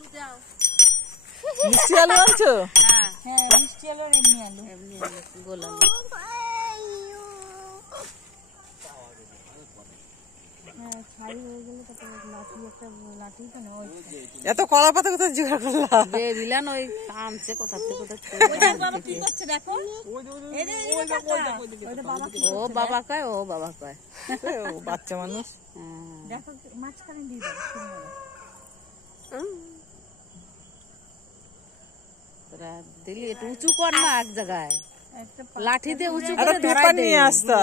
মিষ্টি আলু আনছো? হ্যাঁ মিষ্টি আলু আর এমনি আলু গোল আলু। এত কলা পাতা কোথায় জোগাড় করলাম? দিলাম ওই আনছে কোথা থেকে ও বাবা কয় ও বাবা কয় বাচ্চা মানুষ। দেখো মাঝখানে দিয়ে দাও দিলি একটু উঁচু কর না এক জায়গায় লাঠি দিয়ে উঁচু করে ধরাই দে। নিয়ে আসতা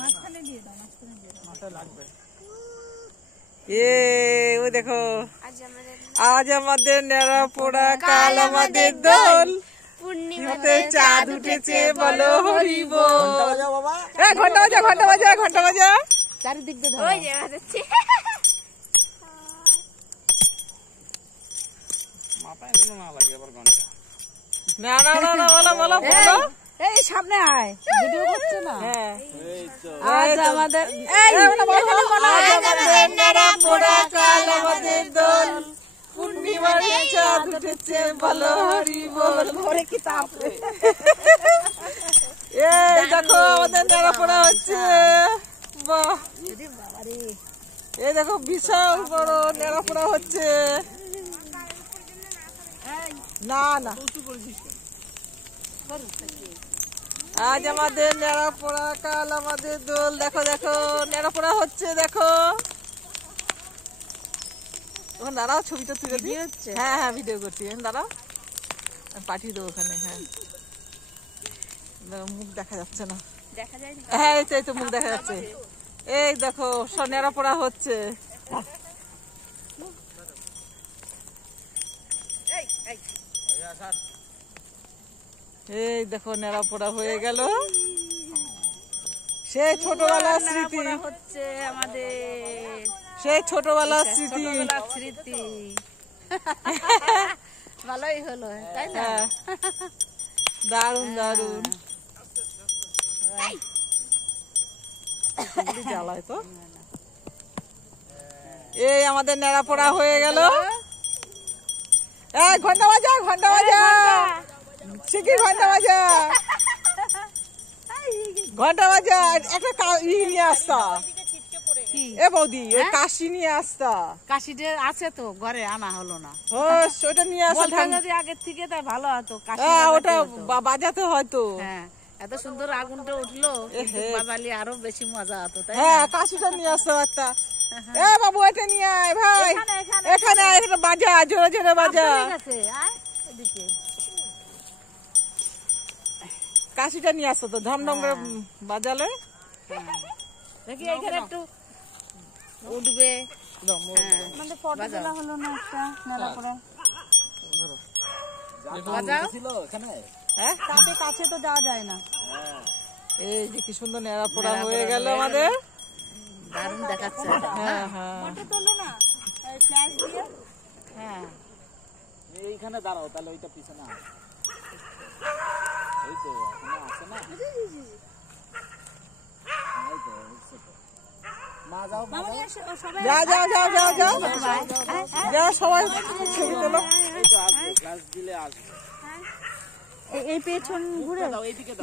মাঝখানে দিয়ে দাও মাঝখানে দিয়ে দাও মাথা লাগবে। ওই দেখো আজ আমাদের নেড়া পোড়া কাল আমাদের দোল পূর্ণিমাতে চাঁদ উঠেছে বলো হরি বল। ঘন্টা বাজা ঘন্টা বাজা ঘন্টা বাজা চারিদিক দিয়ে ধরো। না না না না বলো বলো বলো। এই সামনে আয় ভিডিও করছ না। হ্যাঁ আজ আমাদের নেড়া পোড়া কাল আমাদের দোল পূর্ণিমাতে চাঁদ উঠেছে বলো হরি বল। ঘরে কি তাপ এই দেখো আমাদের নেড়া পোড়া হচ্ছে। বাহ এই দেখো বিশাল বড় নেড়া পোড়া হচ্ছে। না না আজ আমাদের নেড়া পোড়া কাল আমাদের দোল। দেখো দেখো নেড়া পোড়া হচ্ছে দেখো। ওখানে দাঁড়াও ছবিটা তুলে দিয়ে হচ্ছে। হ্যাঁ হ্যাঁ ভিডিও করছি দাঁড়াও পাঠিয়ে দেবো ওখানে। হ্যাঁ মুখ দেখা যাচ্ছে না। দেখা যায় না। হ্যাঁ এই তো মুখ দেখা যাচ্ছে। এই দেখো সব নেড়া পোড়া হচ্ছে। এই দেখো নেড়া পোড়া হয়ে গেল। সেই ছোটবেলার স্মৃতি হচ্ছে আমাদের সেই ছোটবেলার স্মৃতি স্মৃতি ভালোই হলো তাই না। দারুন দারুন জ্বালায় তো। এই আমাদের নেড়া পোড়া হয়ে গেল। ঘন্টা বাজা ঘন্টা বাজা শিখি ঘন্টা বাজা ঘন্টা বাজা একটা নিয়ে আসতা। এ বৌদি ওই কাশি নিয়ে আসতা। কাশিটা আছে তো ঘরে আনা হলো না। ওটা নিয়ে আসতা যদি আগের থেকে তাই ভালো হতো। ওটা বাজাতে হয়তো। হ্যাঁ এত সুন্দর আগুনটা উঠলো বাজালি আরো বেশি মজা হতো। হ্যাঁ কাশিটা নিয়ে আসতে পারতা। এ বাবু এটা নিয়ে আয় ভাই এখানে একটা বাজা জোরে জোরে বাজা। কাশিটা নিয়ে আসতো তো ধমধম করে বাজালে। দেখি এখানে একটু উঠবে। আমাদের ফটো তোলা হলো না একটা নেড়া পোড়া। তাতে কাছে তো যাওয়া যায় না। এই যে কি সুন্দর নেড়া পোড়া হয়ে গেল আমাদের। দারুণ দেখাচ্ছে। হ্যাঁ হ্যাঁ ফটো তোলো না ফ্ল্যাশ দিয়ে। হ্যাঁ এইখানে দাঁড়াও তাহলে ওইটা পিছনে আসে। এই তো এখনো আসে না। এই তো মা যাও মা যাও যাও যাও যাও যাও যাও সবাই ছবি তোলো। এই তো আসবে ক্লাস দিলে আসবে। এই পেছন ঘুরে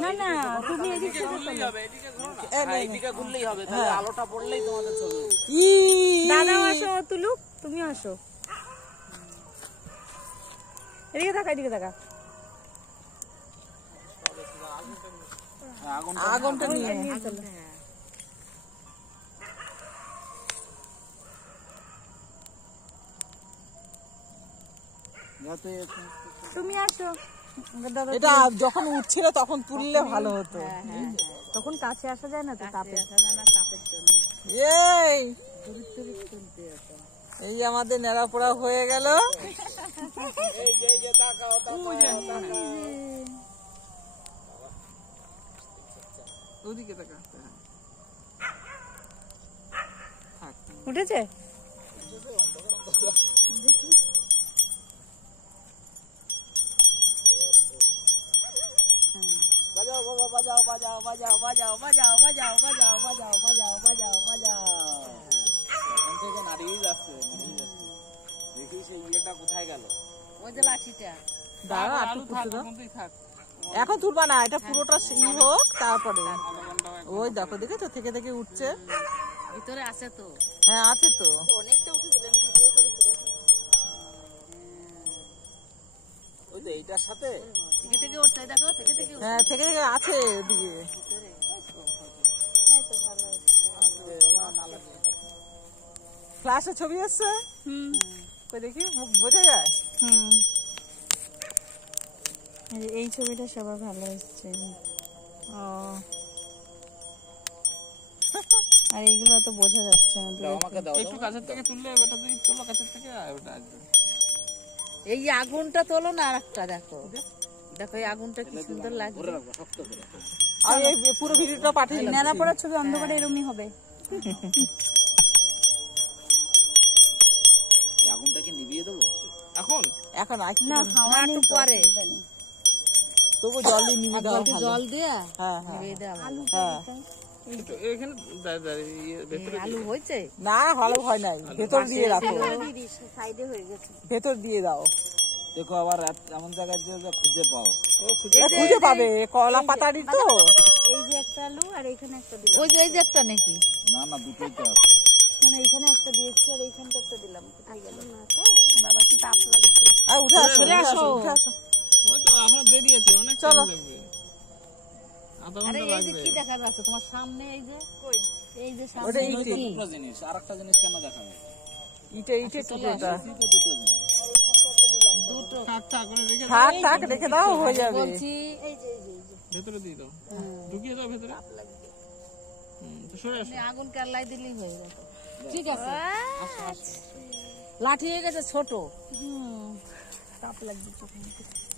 না না তুমি এদিকে ঘুরলেই হবে এদিকে ঘুরো না। এইদিকে ঘুরলেই হবে তাহলে আলোটা পড়লেই তোমাদের ছবি। দাদা আসো তুলুক তুমি আসো এদিকে তাকা এদিকে তাকা। আগুনটা নিয়ে চলো। তুমি আসো। এটা যখন উঠছিল তখন তুললে ভালো হতো। তখন কাছে আসা যায় না তো তাপে আসা যায় না তাপের জন্য। এই এই আমাদের নেড়া পোড়া হয়ে গেল। এই যে তাকাও তাকাও ওদিকে তাকা। উঠেছে বাজাও বাবা বাজাও বাজাও বাজাও বাজাও বাজাও বাজাও বাজাও বাজাও বাজাও বাজাও বাজাও। এখান থেকে নাড়িয়ে যাচ্ছে দেখি সেই ইয়েটা কোথায় গেল। ওই যে লাঠিটা দাঁড়া একটু পুষতে দাও। এখন তুলবা না, এটা পুরোটা হোক তারপরে। ওই দেখো দেখেছো থেকে থেকে উঠছে। ভিতরে আছে তো। হ্যাঁ আছে তো। অনেকটা উঠে দিলাম, ভিডিও করেছিলাম। ওই তো এইটার সাথে থেকে থেকে উঠছে, দেখো থেকে থেকে উঠছে। হ্যাঁ থেকে থেকে আছে ওদিকে। ফ্ল্যাশে ছবি আসছে। কই দেখি মুখ বোঝা যায়। এই ছবিটা সবার ভালো এসছে। ও আর এইগুলো তো বোঝা যাচ্ছে না। দাও, আমাকে দাও। একটু কাছের থেকে তুললে ওটা তুই তোলো কাছের থেকে, আর ওটা আসবে। এই আগুনটা তোলো না, আরেকটা দেখো। দেখো এই আগুনটা কি সুন্দর লাগছে। ধরে রাখবো শক্ত করে। আর এই পুরো ভিডিওটা পাঠিয়ে দিলাম। নেড়া পড়ার ছবি অন্ধকারে এরকমই হবে। এই আগুনটাকে নিভিয়ে দেবো। এখন এখন না একটু পরে তবু জল দিয়ে নিবি দাও। একটু জল দিয়ে হ্যাঁ হ্যাঁ নিভিয়ে দেওয়া ভালো। হ্যাঁ। একটু এখানে ভেতরে আলু হয়েছে? না ভালো হয় নাই, ভেতর দিয়ে রাখো। সাইডে হয়ে গেছে। ভেতর দিয়ে দাও। দেখো আবার এমন জায়গায় যে খুঁজে পাও। ও খুঁজে এ খুঁজে পাবে, কলা পাতারি তো। এই যে একটা আলু আর এইখানে একটা দিলাম। ওই যে একটা নাকি? না না, দুটোই তো আছে। মানে এইখানে একটা দিয়েছি আর এইখানটা একটা দিলাম। কোথায় গেল? বাবা কি তাপ লাগছে। আর উঠে আসো, উঠে আসো, উঠে আসো। ওই তো এখনো দেরি আছে, অনেক চলো। টাইম লাগবে, আধা আরে ঘন্টা এই যে লাগবে। কি দেখা যাচ্ছে তোমার সামনে? এই যে কই? এই যে সামনে ওটা ওই তো ইটে, দুটো জিনিস, আরেকটা জিনিস কেন দেখাবে? ইটে ইটে টুকরোটা। এই তো দুটো জিনিস। দুটো থাক থাক করে রেখে দাও, থাক থাক রেখে দাও, হয়ে যাবে। বলছি। এই যে ভেতরে দিয়ে দাও, ঢুকিয়ে দাও ভেতরে। তো সরে আসো। আগুন কেলাই দিলেই হয়ে যাবে। ঠিক আছে, লাঠি হয়ে গেছে ছোট। তাপ লাগবে।